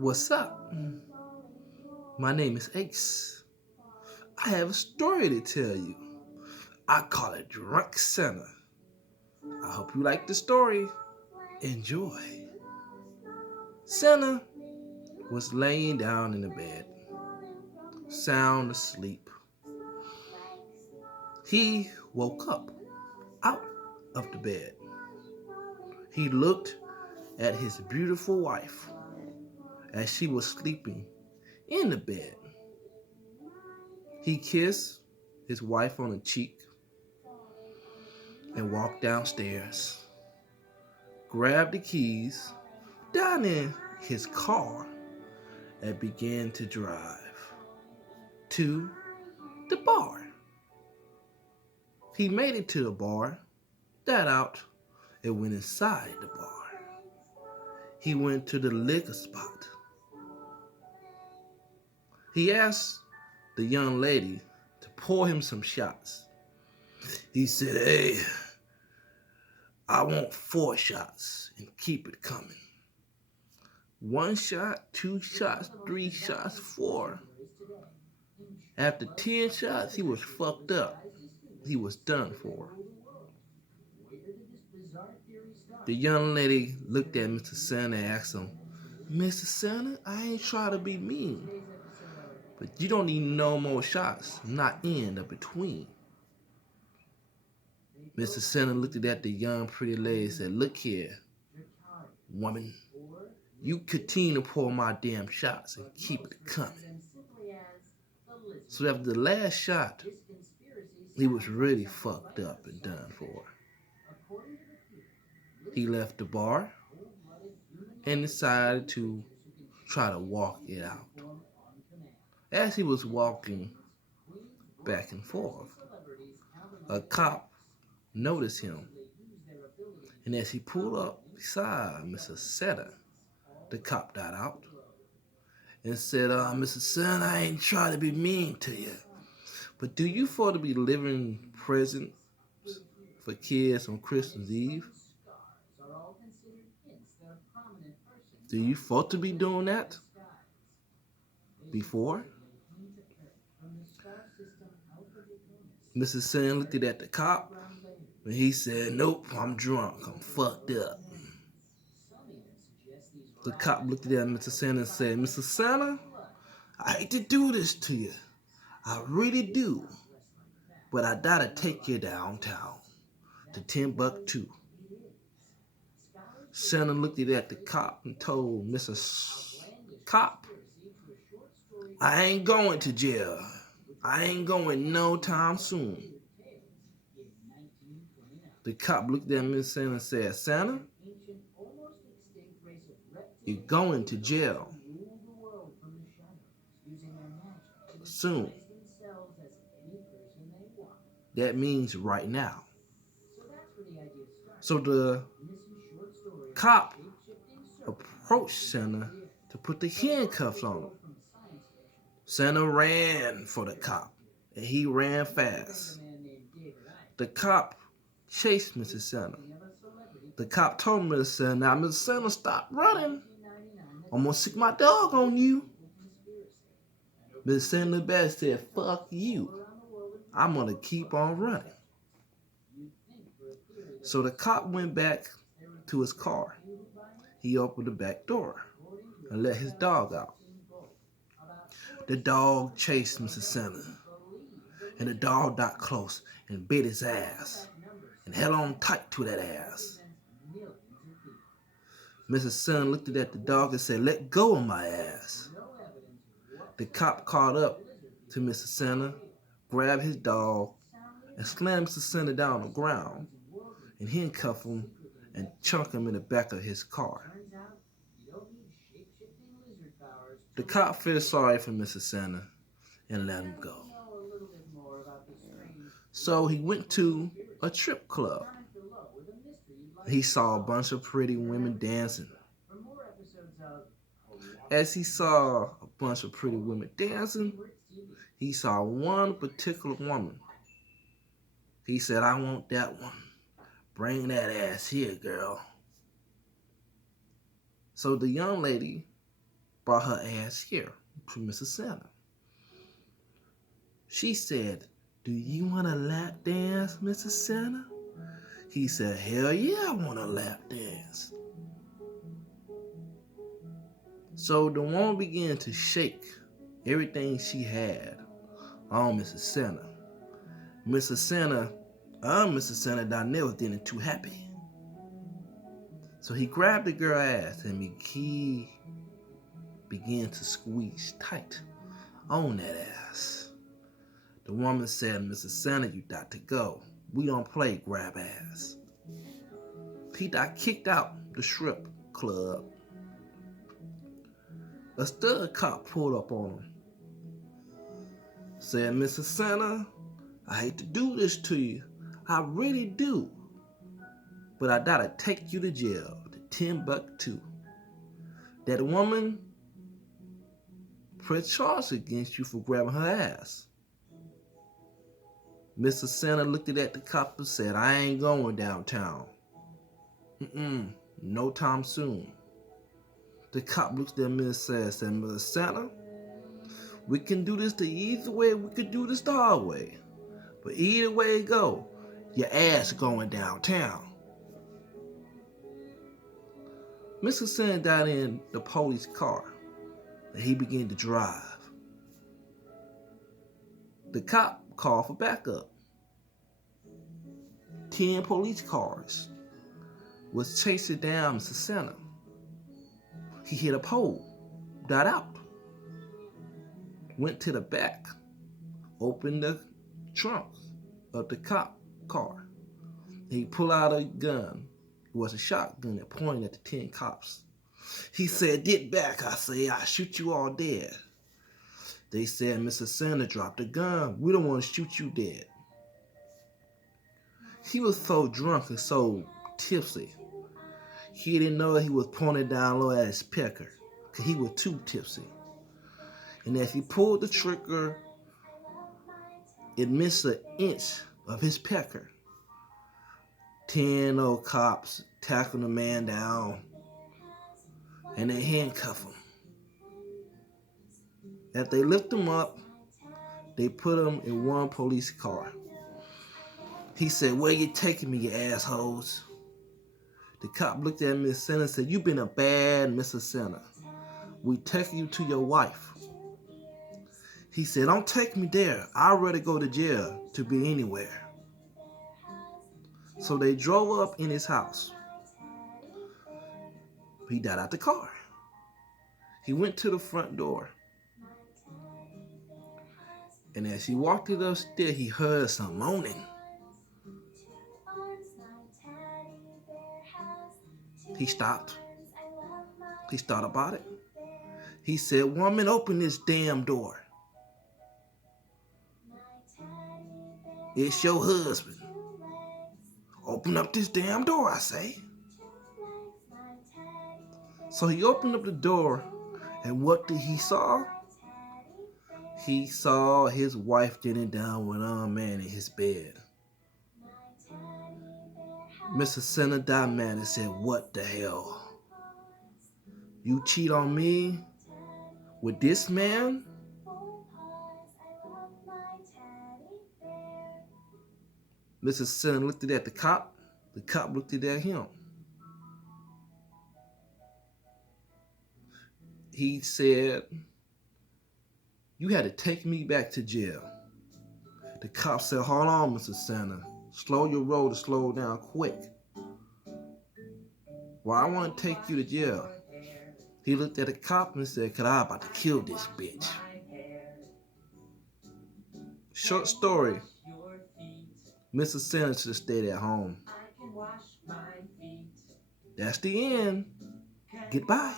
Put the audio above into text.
What's up? My name is Ace. I have a story to tell you. I call it Drunk Santa. I hope you like the story. Enjoy. Santa was laying down in the bed, sound asleep. He woke up out of the bed. He looked at his beautiful wife as she was sleeping in the bed. He kissed his wife on the cheek and walked downstairs, grabbed the keys down in his car, and began to drive to the bar. He made it to the bar, got out, and went inside the bar. He went to the liquor spot. He asked the young lady to pour him some shots. He said, "Hey, I want 4 shots and keep it coming. 1 shot, 2 shots, 3 shots, 4." After 10 shots, he was fucked up. He was done for. The young lady looked at Mr. Santa and asked him, "Mr. Santa, I ain't trying to be mean, but you don't need no more shots, not in or between." Mr. Santa looked at the young pretty lady and said, "Look here, woman, you continue to pour my damn shots and keep it coming." So after the last shot, he was really fucked up and done for. He left the bar and decided to try to walk it out. As he was walking back and forth, a cop noticed him, and as he pulled up beside Mr. Santa, the cop got out and said, "Mr. Santa, I ain't trying to be mean to you, but do you for to be living presents for kids on Christmas Eve? Do you for to be doing that before?" Mrs. Santa looked at the cop and he said, "Nope, I'm drunk. I'm fucked up." The cop looked at Mr. Santa and said, "Mr. Santa, I hate to do this to you. I really do. But I gotta take you downtown to Timbuktu." Santa looked at the cop and told Mr. Cop, "I ain't going to jail. I ain't going no time soon." The cop looked at Mr. Santa and said, "Santa, you're going to jail soon. That means right now." So the cop approached Santa to put the handcuffs on him. Santa ran for the cop, and he ran fast. The cop chased Mr. Santa. The cop told Mr. Santa, "Now, Mr. Santa, stop running. I'm gonna sick my dog on you." Mr. Santa looked back and said, "Fuck you. I'm gonna keep on running." So the cop went back to his car. He opened the back door and let his dog out. The dog chased Mr. Santa, and the dog got close and bit his ass and held on tight to that ass. Mr. Santa looked at the dog and said, "Let go of my ass." The cop caught up to Mr. Santa, grabbed his dog, and slammed Mr. Santa down on the ground and handcuffed him and chunked him in the back of his car. The cop felt sorry for Mr. Santa and let him go. So he went to a strip club. He saw a bunch of pretty women dancing. As he saw a bunch of pretty women dancing, he saw one particular woman. He said, "I want that one. Bring that ass here, girl." So the young lady brought her ass here to Mrs. Santa. She said, "Do you want a lap dance, Mrs. Santa?" He said, "Hell yeah, I want a lap dance." So the woman began to shake everything she had on Mrs. Santa. Mrs. Santa down there was getting too happy. So he grabbed the girl's ass and he began to squeeze tight on that ass. The woman said, "Mrs. Santa, you got to go. We don't play grab ass." He got kicked out the strip club. A stud cop pulled up on him. Said, "Mrs. Santa, I hate to do this to you. I really do. But I gotta take you to jail, to Timbuktu. That woman pressed charges against you for grabbing her ass." Mrs. Santa looked at the cop and said, "I ain't going downtown. No time soon." The cop looked at me and said, "Mrs. Santa, we can do this the easy way, we could do this the hard way. But either way it go, your ass going downtown." Mr. Santa got in the police car and he began to drive. The cop called for backup. 10 police cars was chasing down Mr. Santa. He hit a pole, got out, went to the back, opened the trunk of the cop car. He pulled out a gun. It was a shotgun that pointed at the 10 cops. He said, "Get back, I say, I'll shoot you all dead." They said, "Mr. Santa, drop the gun. We don't want to shoot you dead." He was so drunk and so tipsy. He didn't know that he was pointing down low at his pecker, because he was too tipsy. And as he pulled the trigger, it missed an inch of his pecker. 10 old cops tackled the man down and they handcuffed him. As they lift him up, they put him in one police car. He said, "Where you taking me, you assholes?" The cop looked at Miss Santa and said, "You've been a bad Mrs. Santa. We taking you to your wife." He said, "Don't take me there. I'd rather go to jail to be anywhere." So they drove up in his house. He got out the car. He went to the front door. And as he walked it upstairs, he heard some moaning. He stopped. He thought about it. He said, "Woman, open this damn door. It's your husband. Open up this damn door, I say." So he opened up the door, and what did he saw? He saw his wife getting down with another man in his bed. Mr. Santa got mad and said, "What the hell? You cheat on me with this man?" Mr. Santa looked at the cop. The cop looked at him. He said, "You had to take me back to jail." The cop said, "Hold on, Mr. Santa. Slow your roll to slow down quick. Well, I want to take you to jail." He looked at the cop and said, "Cause I'm about to kill this bitch." Short story. Mr. Santa should have stayed at home. That's the end. Goodbye.